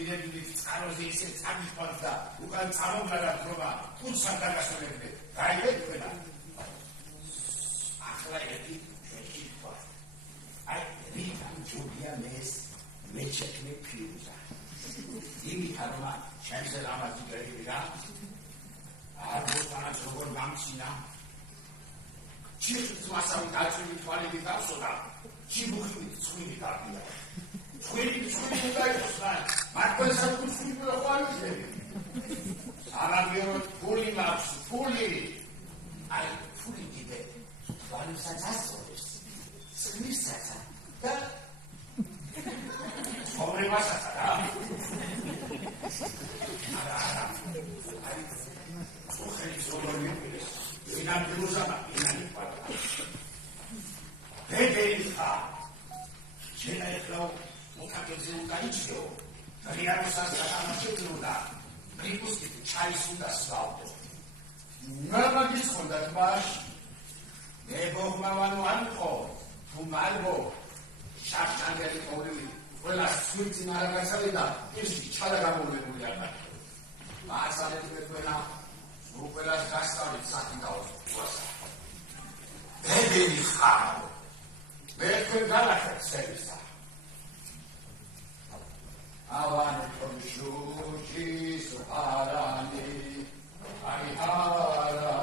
ირეგულით წყაროზე ისე წამიყვანს და უკან წამომგარად რომა კუცად დაგასვენებდნენ. გაიგეთ თქვენა? ახლა ერთი ჩვენში თქვა. აი, რიგან ჯობია მეს მეჩექმე ფიუზა. იმით რომ ჩემზე ლამაზი გერილი რა. არბოთანაც როგორ გამცინა. ჩიხის მასავი დაწვილი თვალები დავსვლა. ჩიბუხით წვილი დაბია. წვილი დაიწვა. მართლაც უცვლი ყვავილები. არაბიო ფული მაქვს, ფული. აი, ფული კიდე თვალებსაც ასწორებს. წვლისაც და ცხოვრებასაც რა. აი, ოხელი ზოლორი. ვინამ პირუსამა ინანი პატა. ბედეიხა. შენა ეხლა მოკაკებზე უკაიჩიო. რიანოსას დაგამაშეულდა. რიკუსკი ჩაის უნდა სვავდო. ნამაგის ხონდა თბაშ. მეგობმავანო ანყო. თუ მალბო. შაშანგელი ყოველი. ყველა სვიცი მარაგაცალი და ისიც ჩადა გამოვლებული არ გაკეთე. მასალეთ მეკვენა უყურას გასწავლით საკითხავს უასა. ბედეიხა. მეკვენ განახეთ სერვისა. ავანე თოშუჩი სუხარანი. აი ჰარა